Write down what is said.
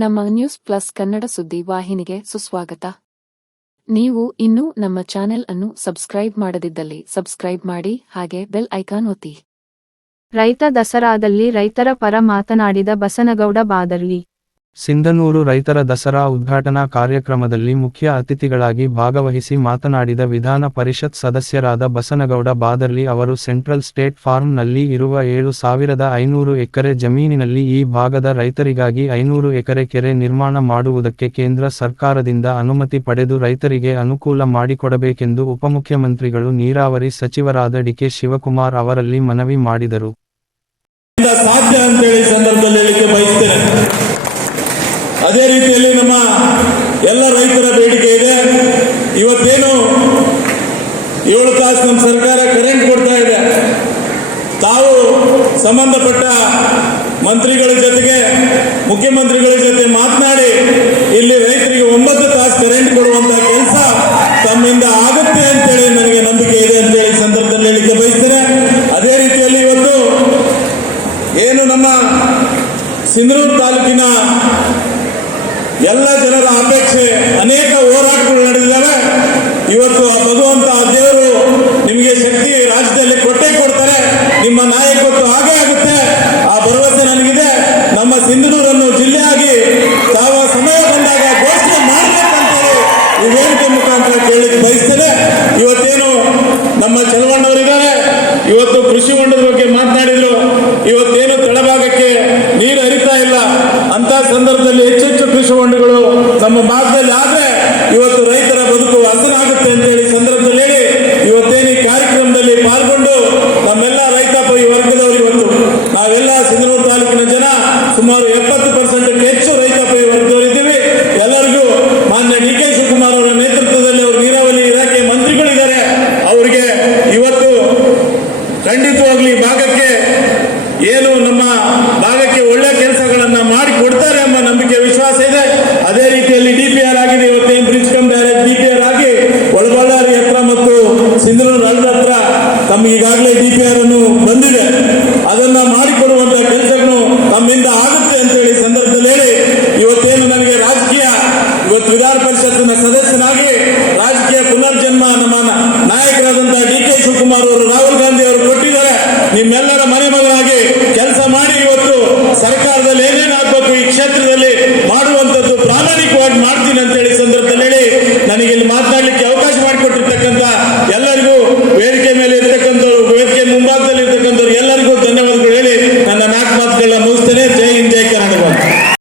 ನಮ್ಮ news plus Kannada ಸುದ್ದಿ ವಾಹಿನಿಗೆ ಸುಸ್ವಾಗತ. ನೀವು ಇನ್ನೂ ನಮ್ಮ ಚಾನೆಲ್ ಅನ್ನು ಸಬ್ಸ್ಕ್ರೈಬ್ ಮಾಡದಿದ್ದಲ್ಲಿ ಸಬ್ಸ್ಕ್ರೈಬ್ ಮಾಡಿ, ಹಾಗೆ ಬೆಲ್ ಐಕಾನ್ ಒತ್ತಿ. ರೈತ ದಸರಾದಲ್ಲಿ ರೈತರ ಪರ ಮಾತನಾಡಿದ ಬಸನಗೌಡ ಬಾದರ್ಲಿ. ಸಿಂಧನೂರು ರೈತರ ದಸರಾ ಉದ್ಘಾಟನಾ ಕಾರ್ಯಕ್ರಮದಲ್ಲಿ ಮುಖ್ಯ ಅತಿಥಿಗಳಾಗಿ ಭಾಗವಹಿಸಿ ಮಾತನಾಡಿದ ವಿಧಾನ ಪರಿಷತ್ ಸದಸ್ಯರಾದ ಬಸನಗೌಡ ಬಾದರ್ಲಿ ಅವರು ಸೆಂಟ್ರಲ್ ಸ್ಟೇಟ್ ಫಾರ್ಮ್ನಲ್ಲಿ ಇರುವ 7,500 ಎಕರೆ ಜಮೀನಿನಲ್ಲಿ ಈ ಭಾಗದ ರೈತರಿಗಾಗಿ 500 ಎಕರೆ ಕೆರೆ ನಿರ್ಮಾಣ ಮಾಡುವುದಕ್ಕೆ ಕೇಂದ್ರ ಸರ್ಕಾರದಿಂದ ಅನುಮತಿ ಪಡೆದು ರೈತರಿಗೆ ಅನುಕೂಲ ಮಾಡಿಕೊಡಬೇಕೆಂದು ಉಪಮುಖ್ಯಮಂತ್ರಿಗಳು ನೀರಾವರಿ ಸಚಿವರಾದ ಡಿ.ಕೆ. ಶಿವಕುಮಾರ್ ಅವರಲ್ಲಿ ಮನವಿ ಮಾಡಿದರು. ಸಾಧ್ಯ ಅಂತೇಳಿ ಸಂದರ್ಭದಲ್ಲಿ ಹೇಳಿಕೆ ಬಯಸ್ತೇನೆ. ಅದೇ ರೀತಿಯಲ್ಲಿ ನಮ್ಮ ಎಲ್ಲ ರೈತರ ಬೇಡಿಕೆ ಇದೆ. ಇವತ್ತೇನು 7 ತಾಸು ನಮ್ಮ ಸರ್ಕಾರ ಕರೆಂಟ್ ಕೊಡ್ತಾ ಇದೆ. ತಾವು ಸಂಬಂಧಪಟ್ಟ ಮಂತ್ರಿಗಳ ಜೊತೆಗೆ ಮುಖ್ಯಮಂತ್ರಿಗಳ ಜೊತೆ ಮಾತನಾಡಿ ಇಲ್ಲಿ ರೈತರಿಗೆ 9 ತಾಸು ಕರೆಂಟ್ ಕೊಡುವಂತಹ ಕೆಲಸ ತಮ್ಮಿಂದ ಆಗುತ್ತೆ ಅಂತೇಳಿ ನನಗೆ ನಂಬಿಕೆ ಇದೆ ಅಂತೇಳಿ ಸಂದರ್ಭದಲ್ಲಿ ಹೇಳಿಕೆ ಬಯಸ್ತೇನೆ. ಅದೇ ರೀತಿಯಲ್ಲಿ ಇವತ್ತು ಏನು ನಮ್ಮ ಸಿಂಧನೂರು ತಾಲೂಕಿನ ಎಲ್ಲ ಜನರ ಅಪೇಕ್ಷೆ, ಅನೇಕ ಹೋರಾಟಗಳು ನಡೆದಿದ್ದಾವೆ. ಇವತ್ತು ಆ ಭಗವಂತ ದೇವರು ನಿಮಗೆ ಶಕ್ತಿ ರಾಜ್ಯದಲ್ಲಿ ಕೊಟ್ಟೇ ಕೊಡ್ತಾರೆ. ನಿಮ್ಮ ನಾಯಕತ್ವ ಹಾಗೇ ಆಗುತ್ತೆ, ಆ ಭರವಸೆ ನನಗಿದೆ. ನಮ್ಮ ಸಿಂಧನೂರನ್ನು ಜಿಲ್ಲೆಯಾಗಿ ತಾವು ಸಮಯ ಬಂದಾಗ ಘೋಷಣೆ ಮಾಡಬೇಕಂತೇಳಿ ಈ ವೇದಿಕೆ ಮುಖಾಂತರ ಕೇಳಲಿಕ್ಕೆ ಬಯಸ್ತೇನೆ. ಇವತ್ತೇನು ನಮ್ಮ ಚಲವಣ್ಣವರಿದ್ದಾರೆ, ಇವತ್ತು ಕೃಷಿ ಹೊಂಡದ ಬಗ್ಗೆ ಮಾತನಾಡಿದ್ರು. ಇವತ್ತೇನು ತಳಭಾಗಕ್ಕೆ ನೀರು ಹರಿತಾ ಇಲ್ಲ ಅಂತ ಸಂದರ್ಭದಲ್ಲಿ ಹೆಚ್ಚೆಚ್ಚು ಕೃಷಿ ಹೊಂಡಗಳು ನಮ್ಮ ಭಾಗದಲ್ಲಿ ಆದ್ರೆ ಇವತ್ತು ರೈತರ ಬದುಕು ಹಸನಾಗುತ್ತೆ ಅಂತೇಳಿ ಸಂದರ್ಭದಲ್ಲಿ ಹೇಳಿ ಇವತ್ತೇನು ಈ ಕಾರ್ಯಕ್ರಮದಲ್ಲಿ ಪಾಲ್ಗೊಂಡು ನಮ್ಮೆಲ್ಲ ರೈತಾಪಿ ವರ್ಗದವರು ಇವತ್ತು ನಾವೆಲ್ಲ ಸಿಂಧನೂರು ತಾಲೂಕಿನ ಜನ ಸುಮಾರು 70% ಹೆಚ್ಚು ರೈತಾಪಿ ವರ್ಗದವರಿದ್ದೀವಿ. ಎಲ್ಲರಿಗೂ ಮಾನ್ಯ ಡಿ.ಕೆ. ಶಿವಕುಮಾರ್ ಅವರ ನೇತೃತ್ವದಲ್ಲಿ ಅವರು ನೀರಾವರಿ ಇಲಾಖೆ ಮಂತ್ರಿಗಳಿದ್ದಾರೆ. ಅವರಿಗೆ ಇವತ್ತು ಖಂಡಿತವಾಗ್ಲಿ ಈ ಭಾಗಕ್ಕೆ ಏನು ನಮ್ಮ ಭಾಗಕ್ಕೆ ಒಳ್ಳೆ ಕೆಲಸಗಳನ್ನ ಮಾಡಿ ಕೊಡ್ತಾರೆ ಎಂಬ ನಂಬಿಕೆ ವಿಶ್ವಾಸ ಇದೆ. ಅದೇ ರೀತಿಯಲ್ಲಿ DPR ಆಗಿದೆ. ಇವತ್ತೇನು ಬ್ರಿಡ್ಜ್ ಕಮ್ ಬ್ಯಾರೇಜ್ DPR ಆಗಿ ಒಳಬಳ್ಳಾರಿ ಹತ್ರ ಮತ್ತು ಸಿಂಧನೂರು ಹಳ್ಳದ ಹತ್ರ ತಮ್ಗೆ ಈಗಾಗಲೇ DPR ಅನ್ನು ಬಂದಿದೆ. ಅದನ್ನ ಮಾಡಿಕೊಡುವಂತಹ ಕೆಲಸಗಳು ತಮ್ಮಿಂದ ಆಗುತ್ತೆ ಅಂತೇಳಿ ಸಂದರ್ಭದಲ್ಲಿ ಹೇಳಿ ಇವತ್ತೇನು ನನಗೆ ರಾಜಕೀಯ ಇವತ್ತು ವಿಧಾನ ಪರಿಷತ್ತಿನ ಸದಸ್ಯನಾಗಿ ರಾಜಕೀಯ ಪುನರ್ಜನ್ಮ ನಮ್ಮ ನಾಯಕರಾದಂತಹ ಡಿ.ಕೆ. ಶಿವಕುಮಾರ್ ಅವರು, ರಾಹುಲ್ ಗಾಂಧಿ ಅವರು ಕೊಟ್ಟಿದ್ದಾರೆ. ನಿಮ್ಮೆಲ್ಲರ ಮನೆ ಮಗನಾಗಿ ಕೆಲಸ ಮಾಡಿ ಇವತ್ತು ಸರ್ಕಾರದಲ್ಲಿ ಏನೇನಾಗಬೇಕು ಈ ಕ್ಷೇತ್ರದಲ್ಲಿ ಮಾಡುವಂಥದ್ದು ಪ್ರಾಮಾಣಿಕವಾಗಿ ಮಾಡ್ತೀನಿ ಅಂತೇಳಿ ಸಂದರ್ಭದಲ್ಲಿ ಹೇಳಿ ನನಗೆ ಇಲ್ಲಿ ಮಾತನಾಡಲಿಕ್ಕೆ ಅವಕಾಶ ಮಾಡಿಕೊಟ್ಟಿರ್ತಕ್ಕಂಥ ಎಲ್ಲರಿಗೂ, ವೇದಿಕೆ ಮೇಲೆ ಇರ್ತಕ್ಕಂಥವ್ರು, ವೇದಿಕೆ ಮುಂಭಾಗದಲ್ಲಿ ಇರ್ತಕ್ಕಂಥವ್ರು